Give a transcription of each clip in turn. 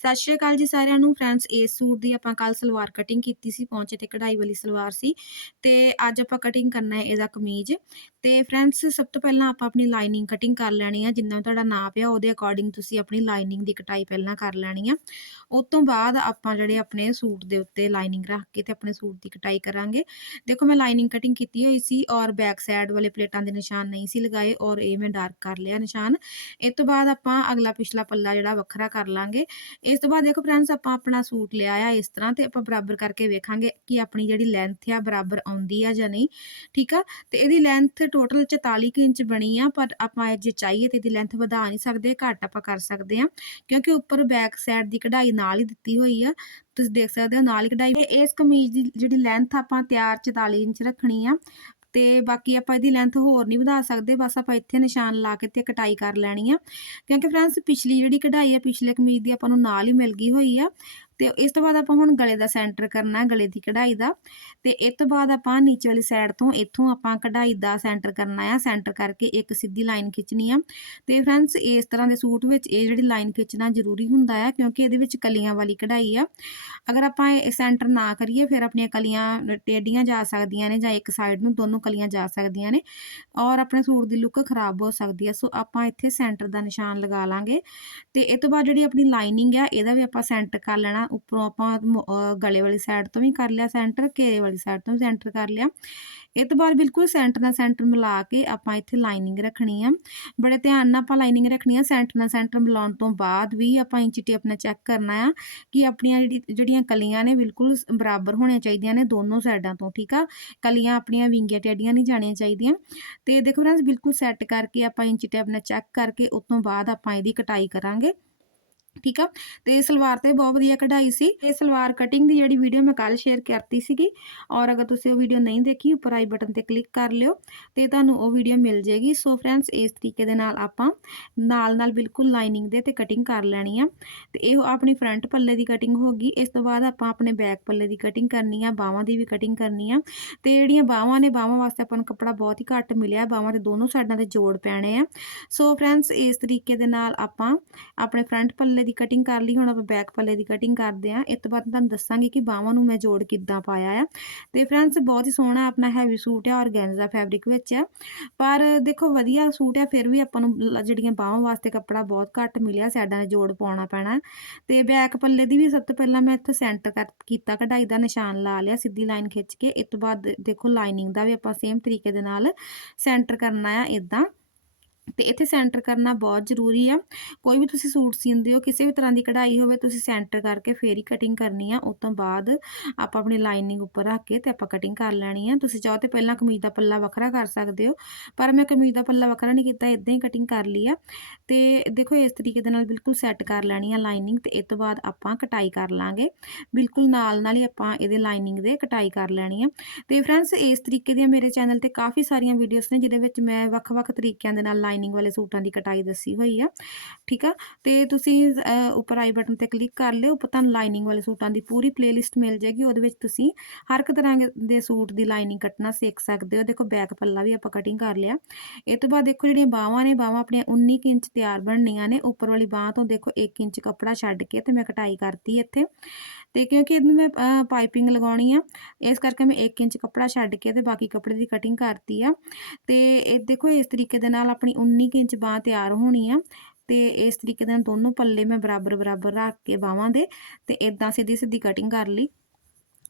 ਸਤਿ ਸ਼੍ਰੀ ਅਕਾਲ ਜੀ ਸਾਰਿਆਂ ਨੂੰ। ਫਰੈਂਡਸ, ਇਸ ਸੂਟ ਦੀ ਆਪਾਂ ਕੱਲ ਸਲਵਾਰ ਕਟਿੰਗ ਕੀਤੀ ਸੀ ਪਹੁੰਚੇ ਤੇ ਕਢਾਈ ਵਾਲੀ ਸਲਵਾਰ ਸੀ। ਤੇ ਅੱਜ ਆਪਾਂ ਕਟਿੰਗ ਕਰਨਾ ਹੈ ਇਹਦਾ ਕਮੀਜ਼। ਤੇ ਫਰੈਂਡਸ, ਸਭ ਤੋਂ ਪਹਿਲਾਂ ਆਪਾਂ ਆਪਣੀ ਲਾਈਨਿੰਗ ਕਟਿੰਗ ਕਰ ਲੈਣੀ ਆ। ਜਿੰਨਾ ਤੁਹਾਡਾ ਨਾਪ ਆ ਉਹਦੇ ਅਕੋਰਡਿੰਗ ਤੁਸੀਂ ਆਪਣੀ ਲਾਈਨਿੰਗ ਦੀ ਕਟਾਈ ਪਹਿਲਾਂ ਕਰ ਲੈਣੀ ਆ। ਉਸ ਤੋਂ ਬਾਅਦ ਆਪਾਂ ਜਿਹੜੇ ਆਪਣੇ ਸੂਟ ਦੇ ਉੱਤੇ ਲਾਈਨਿੰਗ ਰੱਖ ਕੇ ਤੇ ਆਪਣੇ ਸੂਟ ਦੀ ਕਟਾਈ ਕਰਾਂਗੇ। ਦੇਖੋ, ਮੈਂ ਲਾਈਨਿੰਗ ਕਟਿੰਗ ਕੀਤੀ ਹੋਈ ਸੀ ਔਰ ਬੈਕ ਸਾਈਡ ਵਾਲੇ ਪਲੇਟਾਂ ਦੇ ਨਿਸ਼ਾਨ ਨਹੀਂ ਸੀ ਲਗਾਏ ਔਰ ਇਹ ਮੈਂ ਡਾਰਕ ਕਰ ਲਿਆ ਨਿਸ਼ਾਨ। ਇਸ ਤੋਂ ਬਾਅਦ ਆਪਾਂ ਅਗਲਾ ਪਿਛਲਾ ਪੱਲਾ ਜਿਹੜਾ ਵੱਖਰਾ ਕਰ ਲਾਂਗੇ। ਇਸ ਤੋਂ ਬਾਅਦ ਦੇਖੋ ਫਰੈਂਡਸ ਆਪਾਂ ਆਪਣਾ ਸੂਟ ਲਿਆ ਆ ਇਸ ਤਰ੍ਹਾਂ ਤੇ ਆਪਾਂ ਬਰਾਬਰ ਕਰਕੇ ਵੇਖਾਂਗੇ ਕਿ ਆਪਣੀ ਜਿਹੜੀ ਲੈਂਥ ਆ ਬਰਾਬਰ ਆਉਂਦੀ ਆ ਜਾਂ ਨਹੀਂ, ਠੀਕ ਆ? ਤੇ ਇਹਦੀ ਲੈਂਥ ਟੋਟਲ 44 ਕੁ ਇੰਚ ਬਣੀ ਆ, ਪਰ ਆਪਾਂ ਜੇ ਚਾਹੀਏ ਤੇ ਇਹਦੀ ਲੈਂਥ ਵਧਾ ਨਹੀਂ ਸਕਦੇ, ਘੱਟ ਆਪਾਂ ਕਰ ਸਕਦੇ ਆ, ਕਿਉਂਕਿ ਉੱਪਰ ਬੈਕ ਸਾਈਡ ਦੀ ਕਢਾਈ ਨਾਲ ਹੀ ਦਿੱਤੀ ਹੋਈ ਆ। ਤੁਸੀਂ ਦੇਖ ਸਕਦੇ ਹੋ, ਨਾਲ ਹੀ ਕਢਾਈ ਤੇ ਇਸ ਕਮੀਜ਼ ਦੀ ਜਿਹੜੀ ਲੈਂਥ ਆਪਾਂ ਤਿਆਰ 44 ਇੰਚ ਰੱਖਣੀ ਆ ਤੇ ਬਾਕੀ ਆਪਾਂ ਇਹਦੀ ਲੈਂਥ ਹੋਰ ਨਹੀਂ ਵਧਾ ਸਕਦੇ, ਬਸ ਆਪਾਂ ਇੱਥੇ ਨਿਸ਼ਾਨ ਲਾ ਕੇ ਤੇ ਕਟਾਈ ਕਰ ਲੈਣੀ ਆ। ਕਿਉਂਕਿ ਫਰੈਂਡਸ ਪਿਛਲੀ ਜਿਹੜੀ ਕਢਾਈ ਆ, ਪਿਛਲੇ ਕਮੀਜ਼ ਦੀ ਆਪਾਂ ਨੂੰ ਨਾਲ ਹੀ ਮਿਲ ਗਈ ਹੋਈ ਆ। ਤੇ ਇਸ ਤੋਂ ਬਾਅਦ ਆਪਾਂ ਹੁਣ ਗਲੇ ਦਾ ਸੈਂਟਰ ਕਰਨਾ ਗਲੇ ਦੀ ਕਢਾਈ ਦਾ। ਤੇ ਇਸ ਤੋਂ ਬਾਅਦ ਆਪਾਂ ਨੀਚੇ ਵਾਲੀ ਸਾਈਡ ਤੋਂ ਇੱਥੋਂ ਆਪਾਂ ਕਢਾਈ ਦਾ ਸੈਂਟਰ ਕਰਨਾ ਆ ਸੈਂਟਰ ਕਰਕੇ ਇੱਕ ਸਿੱਧੀ ਲਾਈਨ ਖਿੱਚਣੀ ਆ। ਤੇ ਫਰੈਂਡਸ ਇਸ ਤਰ੍ਹਾਂ ਦੇ ਸੂਟ ਵਿੱਚ ਇਹ ਜਿਹੜੀ ਲਾਈਨ ਖਿੱਚਣਾ ਜ਼ਰੂਰੀ ਹੁੰਦਾ ਆ ਕਿਉਂਕਿ ਇਹਦੇ ਵਿੱਚ ਕਲੀਆਂ ਵਾਲੀ ਕਢਾਈ ਆ। ਅਗਰ ਆਪਾਂ ਇਹ ਸੈਂਟਰ ਨਾ ਕਰੀਏ, ਫਿਰ ਆਪਣੀਆਂ ਕਲੀਆਂ ਟੇਡੀਆਂ ਜਾ ਸਕਦੀਆਂ ਨੇ ਜਾਂ ਇੱਕ ਸਾਈਡ ਨੂੰ ਦੋਨੋਂ ਕਲੀਆਂ ਜਾ ਸਕਦੀਆਂ ਨੇ ਔਰ ਆਪਣੇ ਸੂਟ ਦੀ ਲੁੱਕ ਖਰਾਬ ਹੋ ਸਕਦੀ ਹੈ ਸੋ ਆਪਾਂ ਇੱਥੇ ਸੈਂਟਰ ਦਾ ਨਿਸ਼ਾਨ ਲਗਾ ਲਾਂਗੇ। ਤੇ ਇਹ ਤੋਂ ਬਾਅਦ ਜਿਹੜੀ ਆਪਣੀ ਲਾਈਨਿੰਗ ਆ, ਇਹਦਾ ਵੀ ਆਪਾਂ ਸੈਂਟਰ ਕਰ ਲੈਣਾ। ਉੱਪਰੋਂ ਆਪਾਂ ਗਲੇ ਵਾਲੀ ਸਾਈਡ ਤੋਂ ਵੀ ਕਰ ਲਿਆ ਸੈਂਟਰ ਘੇਰੇ ਵਾਲੀ ਸਾਈਡ ਤੋਂ ਵੀ ਸੈਂਟਰ ਕਰ ਲਿਆ। ਇਹ ਤੋਂ ਬਾਅਦ ਬਿਲਕੁਲ ਸੈਂਟਰ ਨਾਲ ਸੈਂਟਰ ਮਿਲਾ ਕੇ ਆਪਾਂ ਇੱਥੇ ਲਾਈਨਿੰਗ ਰੱਖਣੀ ਆ। ਬੜੇ ਧਿਆਨ ਨਾਲ ਆਪਾਂ ਲਾਈਨਿੰਗ ਰੱਖਣੀ ਆ ਸੈਂਟਰ ਨਾਲ ਸੈਂਟਰ ਮਿਲਾਉਣ ਤੋਂ ਬਾਅਦ ਵੀ ਆਪਾਂ ਇੰਚ ਟੇਪ ਨਾਲ ਚੈੱਕ ਕਰਨਾ ਆ ਕਿ ਆਪਣੀਆਂ ਜਿਹੜੀਆਂ ਕਲੀਆਂ ਨੇ ਬਿਲਕੁਲ ਬਰਾਬਰ ਹੋਣੀਆਂ ਚਾਹੀਦੀਆਂ ਨੇ ਦੋਨੋਂ ਸਾਈਡਾਂ ਤੋਂ, ਠੀਕ ਆ? ਕਲੀਆਂ ਆਪਣੀਆਂ ਵਿੰਗੀਆਂ ਟੇਡੀਆਂ ਨਹੀਂ ਜਾਣੀਆਂ ਚਾਹੀਦੀਆਂ। ਤੇ ਦੇਖੋ ਫਰੈਂਡਸ ਬਿਲਕੁਲ ਸੈੱਟ ਕਰਕੇ ਆਪਾਂ ਇੰਚ ਟੇਪ ਨਾਲ ਚੈੱਕ ਕਰਕੇ ਉਸ ਤੋਂ ਬਾਅਦ ਆਪਾਂ ਇਹਦੀ ਕਟਾਈ ਕਰਾਂਗੇ। ਠੀਕ ਆ? ਤੇ ਸਲਵਾਰ ਤੇ ਬਹੁਤ ਵਧੀਆ ਕਢਾਈ ਸੀ। ਇਹ ਸਲਵਾਰ ਕਟਿੰਗ ਦੀ ਜਿਹੜੀ ਵੀਡੀਓ ਮੈਂ ਕੱਲ ਸ਼ੇਅਰ ਕਰਤੀ ਸੀਗੀ ਔਰ ਅਗਰ ਤੁਸੀਂ ਉਹ ਵੀਡੀਓ ਨਹੀਂ ਦੇਖੀ, ਉੱਪਰ ਆਈ ਬਟਨ ਤੇ ਕਲਿੱਕ ਕਰ ਲਿਓ ਤੇ ਤੁਹਾਨੂੰ ਉਹ ਵੀਡੀਓ ਮਿਲ ਜੇਗੀ ਸੋ ਫਰੈਂਡਸ ਇਸ ਤਰੀਕੇ ਦੇ ਨਾਲ ਆਪਾਂ ਨਾਲ ਨਾਲ ਬਿਲਕੁਲ ਲਾਈਨਿੰਗ ਦੇ ਤੇ ਕਟਿੰਗ ਕਰ ਲੈਣੀ ਆ। ਤੇ ਇਹ ਆਪਣੀ ਫਰੰਟ ਪੱਲੇ ਦੀ ਕਟਿੰਗ ਹੋਗੀ ਇਸ ਤੋਂ ਬਾਅਦ ਆਪਾਂ ਆਪਣੇ ਬੈਕ ਪੱਲੇ ਦੀ ਕਟਿੰਗ ਕਰਨੀ ਆ, ਬਾਹਾਂ ਦੀ ਵੀ ਕਟਿੰਗ ਕਰਨੀ ਆ। ਤੇ ਜਿਹੜੀਆਂ ਬਾਹਾਂ ਨੇ, ਬਾਹਾਂ ਵਾਸਤੇ ਆਪਾਂ ਨੂੰ ਕੱਪੜਾ ਬਹੁਤ ਹੀ ਘੱਟ ਮਿਲਿਆ। ਬਾਹਾਂ ਦੇ ਦੋਨੋਂ ਸਾਈਡਾਂ ਦੇ ਜੋੜ ਪੈਣੇ ਆ। ਸੋ ਫਰੈਂਡਸ ਇਸ ਤਰੀਕੇ ਦੇ ਨਾਲ ਆਪਾਂ ਆਪਣੇ ਫਰੰਟ ਪੱਲੇ ਦੀ ਕਟਿੰਗ ਕਰ ਲਈ, ਹੁਣ ਆਪਾਂ ਬੈਕ ਪੱਲੇ ਦੀ ਕਟਿੰਗ ਕਰਦੇ ਆਂ ਇਸ ਤੋਂ ਬਾਅਦ ਤੁਹਾਨੂੰ ਦੱਸਾਂਗੇ ਕਿ ਬਾਹਾਂ ਨੂੰ ਮੈਂ ਜੋੜ ਕਿੱਦਾਂ ਪਾਇਆ ਆ। ਤੇ ਫਰੈਂਡਸ ਬਹੁਤ ਹੀ ਸੋਹਣਾ ਆਪਣਾ ਹੈਵੀ ਸੂਟ ਹੈ ਔਰਗੈਂਜ਼ਾ ਫੈਬਰਿਕ ਵਿੱਚ ਆ। ਪਰ ਦੇਖੋ, ਵਧੀਆ ਸੂਟ ਆ, ਫਿਰ ਵੀ ਆਪਾਂ ਨੂੰ ਜਿਹੜੀਆਂ ਬਾਹਾਂ ਵਾਸਤੇ ਕੱਪੜਾ ਬਹੁਤ ਘੱਟ ਮਿਲਿਆ, ਸਾਈਡਾਂ ਦੇ ਜੋੜ ਪਾਉਣਾ ਪੈਣਾ। ਤੇ ਬੈਕ ਪੱਲੇ ਦੀ ਵੀ ਸਭ ਤੋਂ ਪਹਿਲਾਂ ਮੈਂ ਇੱਥੇ ਸੈਂਟਰ ਕੀਤਾ, ਕਢਾਈ ਦਾ ਨਿਸ਼ਾਨ ਲਾ ਲਿਆ, ਸਿੱਧੀ ਲਾਈਨ ਖਿੱਚ ਕੇ। ਇਸ ਤੋਂ ਬਾਅਦ ਦੇਖੋ ਲਾਈਨਿੰਗ ਦਾ ਵੀ ਆਪਾਂ ਸੇਮ ਤਰੀਕੇ ਦੇ ਨਾਲ ਸੈਂਟਰ ਕਰਨਾ ਆ ਇਦਾਂ ਤੇ ਇੱਥੇ ਸੈਂਟਰ ਕਰਨਾ ਬਹੁਤ ਜ਼ਰੂਰੀ ਆ। ਕੋਈ ਵੀ ਤੁਸੀਂ ਸੂਟ ਸੀਂਦੇ ਹੋ, ਕਿਸੇ ਵੀ ਤਰ੍ਹਾਂ ਦੀ ਕਢਾਈ ਹੋਵੇ, ਤੁਸੀਂ ਸੈਂਟਰ ਕਰਕੇ ਫੇਰ ਹੀ ਕਟਿੰਗ ਕਰਨੀ ਆ। ਉਸ ਤੋਂ ਬਾਅਦ ਆਪਾਂ ਆਪਣੀ ਲਾਈਨਿੰਗ ਉੱਪਰ ਰੱਖ ਕੇ ਤੇ ਆਪਾਂ ਕਟਿੰਗ ਕਰ ਲੈਣੀ ਆ। ਤੁਸੀਂ ਚਾਹੋ ਤੇ ਪਹਿਲਾਂ ਕਮੀਜ਼ ਦਾ ਪੱਲਾ ਵੱਖਰਾ ਕਰ ਸਕਦੇ ਹੋ, ਪਰ ਮੈਂ ਕਮੀਜ਼ ਦਾ ਪੱਲਾ ਵੱਖਰਾ ਨਹੀਂ ਕੀਤਾ ਇਦਾਂ ਹੀ ਕਟਿੰਗ ਕਰ ਲਈ ਆ। ਤੇ ਦੇਖੋ, ਇਸ ਤਰੀਕੇ ਦੇ ਨਾਲ ਬਿਲਕੁਲ ਸੈੱਟ ਕਰ ਲੈਣੀ ਆ ਲਾਈਨਿੰਗ ਤੇ ਇਸ ਤੋਂ ਬਾਅਦ ਆਪਾਂ ਕਟਾਈ ਕਰ ਲਾਂਗੇ। ਬਿਲਕੁਲ ਨਾਲ ਨਾਲ ਹੀ ਆਪਾਂ ਇਹਦੇ ਲਾਈਨਿੰਗ ਦੇ ਕਟਾਈ ਕਰ ਲੈਣੀ ਆ। ਤੇ ਫਰੈਂਡਸ ਇਸ ਤਰੀਕੇ ਦੀਆਂ ਮੇਰੇ ਚੈਨਲ ਤੇ ਕਾਫੀ ਸਾਰੀਆਂ ਵੀਡੀਓਜ਼ ਨੇ, ਜਿਹਦੇ ਵਿੱਚ ਮੈਂ ਵੱਖ-ਵੱਖ ਤਰੀਕਿਆਂ ਦੇ ਨਾਲ ਲਾਈਨ ਲਾਈਨਿੰਗ ਵਾਲੇ ਸੂਟਾਂ ਦੀ ਕਟਾਈ ਦੱਸੀ ਹੋਈ ਆ, ਠੀਕ ਆ? ਤੇ ਤੁਸੀਂ ਉੱਪਰ ਆਈ ਬਟਨ ਤੇ ਕਲਿੱਕ ਕਰ ਲਿਓ, ਉੱਪਰ ਤੁਹਾਨੂੰ ਲਾਈਨਿੰਗ ਵਾਲੇ ਸੂਟਾਂ ਦੀ ਪੂਰੀ ਪਲੇਲਿਸਟ ਮਿਲ ਜਾਏਗੀ, ਉਹਦੇ ਵਿੱਚ ਤੁਸੀਂ ਹਰ ਇੱਕ ਤਰ੍ਹਾਂ ਦੇ ਸੂਟ ਦੀ ਲਾਈਨਿੰਗ ਕੱਟਣਾ ਸਿੱਖ ਸਕਦੇ ਹੋ। ਦੇਖੋ ਬੈਕ ਪੱਲਾ ਵੀ ਆਪਾਂ ਕਟਿੰਗ ਕਰ ਲਿਆ। ਇਹ ਤੋਂ ਬਾਅਦ ਦੇਖੋ, ਜਿਹੜੀਆਂ ਬਾਹਾਂ ਨੇ ਬਾਹਾਂ ਆਪਣੀਆਂ 19 ਇੰਚ ਤਿਆਰ ਬਣਨੀਆਂ ਨੇ। ਉੱਪਰ ਵਾਲੀ ਬਾਹ ਤੋਂ ਦੇਖੋ 1 ਇੰਚ ਕੱਪੜਾ ਛੱਡ ਕੇ ਤੇ ਮੈਂ ਕਟਾਈ ਕਰਤੀ ਇੱਥੇ। ਤੇ ਕਿਉਂਕਿ ਇਹਨੂੰ ਮੈਂ ਪਾਈਪਿੰਗ ਲਗਾਉਣੀ ਆ। ਇਸ ਕਰਕੇ ਮੈਂ 1 ਇੰਚ ਕੱਪੜਾ ਛੱਡ ਕੇ ਤੇ ਬਾਕੀ ਕੱਪੜੇ ਦੀ ਕਟਿੰਗ ਕਰਤੀ ਆ। ਤੇ ਇਹ ਦੇਖੋ, ਇਸ ਤਰੀਕੇ ਦੇ ਨਾਲ ਆਪਣੀ 19 ਇੰਚ ਬਾਹ ਤਿਆਰ ਹੋਣੀ ਆ। ਤੇ ਇਸ ਤਰੀਕੇ ਦੇ ਨਾਲ ਦੋਨੋਂ ਪੱਲੇ ਮੈਂ ਬਰਾਬਰ ਬਰਾਬਰ ਰੱਖ ਕੇ ਬਾਹਾਂ ਦੇ। ਤੇ ਇਦਾਂ ਸਿੱਧੀ ਸਿੱਧੀ ਕਟਿੰਗ ਕਰ ਲਈ।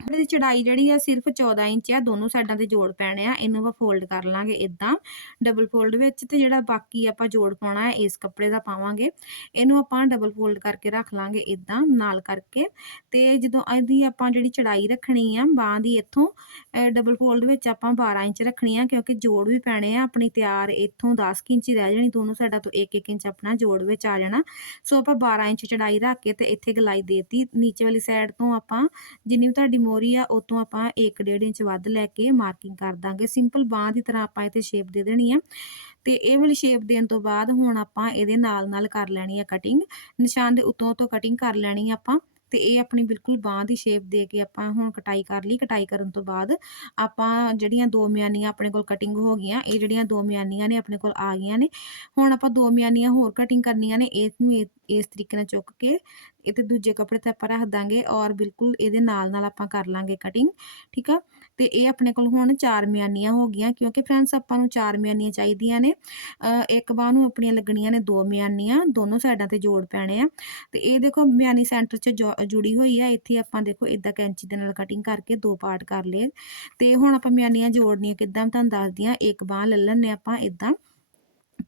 ਇਹਦੀ ਚੜਾਈ ਜਿਹੜੀ ਆ ਸਿਰਫ 14 ਇੰਚ ਆ, ਦੋਨੋਂ ਸਾਈਡਾਂ ਤੇ ਜੋੜ ਪੈਣੇ ਆ, ਇਹਨੂੰ ਆਪਾਂ ਫੋਲਡ ਕਰ ਲਾਂਗੇ ਇਦਾਂ ਡਬਲ ਫੋਲਡ ਵਿੱਚ ਤੇ ਜਿਹੜਾ ਬਾਕੀ ਆਪਾਂ ਜੋੜ ਪਾਉਣਾ ਹੈ, ਇਸ ਕੱਪੜੇ ਦਾ ਪਾਵਾਂਗੇ। ਇਹਨੂੰ ਆਪਾਂ ਡਬਲ ਫੋਲਡ ਕਰਕੇ ਰੱਖ ਲਾਂਗੇ ਇਦਾਂ ਨਾਲ ਕਰਕੇ। ਤੇ ਜਦੋਂ ਇਹਦੀ ਆਪਾਂ ਜਿਹੜੀ ਚੜਾਈ ਰੱਖਣੀ ਆ, ਬਾਹ ਦੀ ਇੱਥੋਂ ਡਬਲ ਫੋਲਡ ਵਿੱਚ ਆਪਾਂ 12 ਇੰਚ ਰੱਖਣੀ ਆ, ਕਿਉਂਕਿ ਜੋੜ ਵੀ ਪੈਣੇ ਆ, ਆਪਣੀ ਤਿਆਰ ਇੱਥੋਂ 10 ਇੰਚ ਰਹਿ ਜਾਣੀ, ਦੋਨੋਂ ਸਾਈਡਾਂ ਤੋਂ 1-1 ਇੰਚ ਆਪਣਾ ਜੋੜ ਵਿੱਚ ਆ ਜਾਣਾ। ਸੋ ਆਪਾਂ 12 ਇੰਚ ਚੜਾਈ ਰੱਖ ਕੇ ਤੇ ਇੱਥੇ ਗਲਾਈ ਦੇਤੀ। ਨੀਚੇ ਵਾਲੀ ਸਾਈਡ ਤੋਂ ਆਪਾਂ ਜਿੰਨੀ ਵੀ ਤੁਹਾਡੀ ਮੋਰੀ ਆ ਉਹ ਤੋਂ ਆਪਾਂ 1.5 ਇੰਚ ਵੱਧ ਲੈ ਕੇ ਮਾਰਕਿੰਗ ਕਰ ਦਾਂਗੇ। ਸਿੰਪਲ ਬਾਹ ਦੀ ਤਰ੍ਹਾਂ ਆਪਾਂ ਇੱਥੇ ਸ਼ੇਪ ਦੇ ਦੇਣੀ ਆ। ਤੇ ਇਹ ਵਾਲੀ ਸ਼ੇਪ ਦੇਣ ਤੋਂ ਬਾਅਦ ਹੁਣ ਆਪਾਂ ਇਹਦੇ ਨਾਲ ਨਾਲ ਕਰ ਲੈਣੀ ਆ ਕਟਿੰਗ ਨਿਸ਼ਾਨ ਦੇ ਉੱਤੋਂ ਤੋਂ ਕਟਿੰਗ ਕਰ ਲੈਣੀ ਆ ਆਪਾਂ। ਤੇ ਇਹ ਆਪਣੀ ਬਿਲਕੁਲ ਬਾਹ ਦੀ ਸ਼ੇਪ ਦੇ ਕੇ ਆਪਾਂ ਹੁਣ ਕਟਾਈ ਕਰ ਲਈ। ਕਟਾਈ ਕਰਨ ਤੋਂ ਬਾਅਦ ਆਪਾਂ ਜਿਹੜੀਆਂ ਦੋ ਮਿਆਨੀਆਂ ਆਪਣੇ ਕੋਲ ਕਟਿੰਗ ਹੋ ਗਈਆਂ, ਇਹ ਜਿਹੜੀਆਂ ਦੋ ਮਿਆਨੀਆਂ ਨੇ ਆਪਣੇ ਕੋਲ ਆ ਗਈਆਂ ਨੇ। ਹੁਣ ਆਪਾਂ ਦੋ ਮਿਆਨੀਆਂ ਹੋਰ ਕਟਿੰਗ ਕਰਨੀਆਂ ਨੇ ਇਸ ਨੂੰ ਇਸ ਤਰੀਕੇ ਨਾਲ ਚੁੱਕ ਕੇ ਇਹ ਤੇ ਦੂਜੇ ਕੱਪੜੇ ਤੇ ਆਪਾਂ ਰੱਖ ਦਾਂਗੇ ਔਰ ਬਿਲਕੁਲ ਇਹਦੇ ਨਾਲ ਨਾਲ ਆਪਾਂ ਕਰ ਲਾਂਗੇ ਕਟਿੰਗ ਠੀਕ ਆ? ਤੇ ਇਹ ਆਪਣੇ ਕੋਲ ਹੁਣ ਚਾਰ ਮਿਆਨੀਆਂ ਹੋ ਗਈਆਂ, ਕਿਉਂਕਿ ਫਰੈਂਡਸ ਆਪਾਂ ਨੂੰ ਚਾਰ ਮਿਆਨੀਆਂ ਚਾਹੀਦੀਆਂ ਨੇ। ਇੱਕ ਬਾਹ ਨੂੰ ਆਪਣੀਆਂ ਲੱਗਣੀਆਂ ਨੇ ਦੋ ਮਿਆਨੀਆਂ, ਦੋਨੋਂ ਸਾਈਡਾਂ ਤੇ ਜੋੜ ਪੈਣੇ ਆ। ਤੇ ਇਹ ਦੇਖੋ, ਮਿਆਨੀ ਸੈਂਟਰ 'ਚ ਜੋ- ਜੁੜੀ ਹੋਈ ਆ, ਇੱਥੇ ਆਪਾਂ ਦੇਖੋ ਇਦਾਂ ਕੈਂਚੀ ਦੇ ਨਾਲ ਕਟਿੰਗ ਕਰਕੇ ਦੋ ਪਾਰਟ ਕਰ ਲਏ। ਤੇ ਹੁਣ ਆਪਾਂ ਮਿਆਨੀਆਂ ਜੋੜਨੀਆਂ ਕਿੱਦਾਂ ਤੁਹਾਨੂੰ ਦੱਸਦੀ ਆ ਇੱਕ ਬਾਹ ਲੈ ਲੈਣੇ ਆਪਾਂ ਇਦਾਂ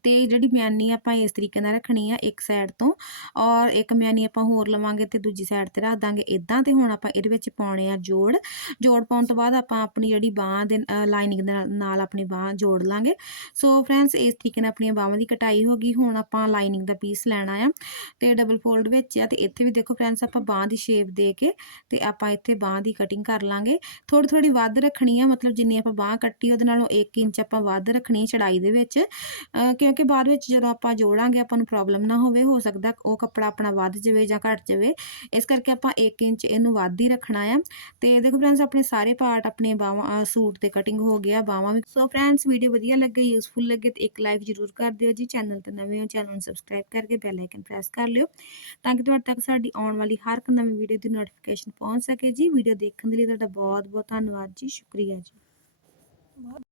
ਤੇ ਜਿਹੜੀ ਮਿਆਨੀ ਆਪਾਂ ਇਸ ਤਰੀਕੇ ਨਾਲ ਰੱਖਣੀ ਆ ਇੱਕ ਸਾਈਡ ਤੋਂ ਔਰ ਇੱਕ ਮਿਆਨੀ ਆਪਾਂ ਹੋਰ ਲਵਾਂਗੇ ਤੇ ਦੂਜੀ ਸਾਈਡ ਤੇ ਰੱਖ ਦਾਂਗੇ। ਇਦਾਂ ਤੇ ਹੁਣ ਆਪਾਂ ਇਹਦੇ ਵਿੱਚ ਪਾਉਣੇ ਆ ਜੋੜ। ਜੋੜ ਪਾਉਣ ਤੋਂ ਬਾਅਦ ਆਪਾਂ ਆਪਣੀ ਜਿਹੜੀ ਬਾਹ ਦੇ ਲਾਈਨਿੰਗ ਦੇ ਨਾਲ- ਆਪਣੀ ਬਾਹ ਜੋੜ ਲਾਂਗੇ। ਸੋ ਫਰੈਂਡਸ ਇਸ ਤਰੀਕੇ ਨਾਲ ਆਪਣੀਆਂ ਬਾਹਾਂ ਦੀ ਕਟਾਈ ਹੋ ਗਈ। ਹੁਣ ਆਪਾਂ ਲਾਈਨਿੰਗ ਦਾ ਪੀਸ ਲੈਣਾ ਆ ਤੇ ਡਬਲ ਫੋਲਡ ਵਿੱਚ ਆ ਤੇ ਇੱਥੇ ਵੀ ਦੇਖੋ ਫਰੈਂਡਸ ਆਪਾਂ ਬਾਹ ਦੀ ਸ਼ੇਪ ਦੇ ਕੇ ਤੇ ਆਪਾਂ ਇੱਥੇ ਬਾਹ ਦੀ ਕਟਿੰਗ ਕਰ ਲਾਂਗੇ। ਥੋੜੀ ਥੋੜੀ ਵੱਧ ਰੱਖਣੀ ਆ, ਮਤਲਬ ਜਿੰਨੀ ਆਪਾਂ ਬਾਹ ਕੱਟੀ, ਉਹਦੇ ਨਾਲੋਂ 1 ਇੰਚ ਆਪਾਂ ਵੱਧ ਰੱਖਣੀ ਚੜਾਈ ਦੇ ਵਿੱਚ। ਅਹ ਕਿਉਂਕਿ ਬਾਅਦ ਵਿੱਚ ਜਦੋਂ ਆਪਾਂ ਜੋੜਾਂਗੇ, ਆਪਾਂ ਨੂੰ ਪ੍ਰੋਬਲਮ ਨਾ ਹੋਵੇ, ਹੋ ਸਕਦਾ ਉਹ ਕੱਪੜਾ ਆਪਣਾ ਵੱਧ ਜਾਵੇ ਜਾਂ ਘਟ ਜਾਵੇ। ਇਸ ਕਰਕੇ ਆਪਾਂ 1 ਇੰਚ ਇਹਨੂੰ ਵੱਧ ਹੀ ਰੱਖਣਾ ਆ। ਤੇ ਦੇਖੋ ਫਰੈਂਡਸ ਆਪਣੇ ਸਾਰੇ ਪਾਰਟ ਆਪਣੇ ਬਾਹਾਂ ਸੂਟ ਤੇ ਕਟਿੰਗ ਹੋ ਗਿਆ ਬਾਹਾਂ ਵੀ। ਸੋ ਫਰੈਂਡਸ ਵੀਡੀਓ ਵਧੀਆ ਲੱਗੇ ਯੂਸਫੁਲ ਲੱਗੇ, ਤੇ ਇੱਕ ਲਾਈਕ ਜ਼ਰੂਰ ਕਰ ਦਿਓ ਜੀ। ਚੈਨਲ ਤੇ ਨਵੇਂ ਹੋ ਚੈਨਲ ਨੂੰ ਸਬਸਕ੍ਰਾਈਬ ਕਰਕੇ ਬੈਲ ਆਈਕਨ ਪ੍ਰੈਸ ਕਰ ਲਿਓ। ਤਾਂ ਕਿ ਤੁਹਾਡੇ ਤੱਕ ਸਾਡੀ ਆਉਣ ਵਾਲੀ ਹਰ ਇੱਕ ਨਵੀਂ ਵੀਡੀਓ ਦੀ ਨੋਟੀਫਿਕੇਸ਼ਨ ਪਹੁੰਚ ਸਕੇ ਜੀ। ਵੀਡੀਓ ਦੇਖਣ ਦੇ ਲਈ ਤੁਹਾਡਾ ਬਹੁਤ ਬਹੁਤ ਧੰਨਵਾਦ ਜੀ। ਸ਼ੁਕਰੀਆ ਜੀ।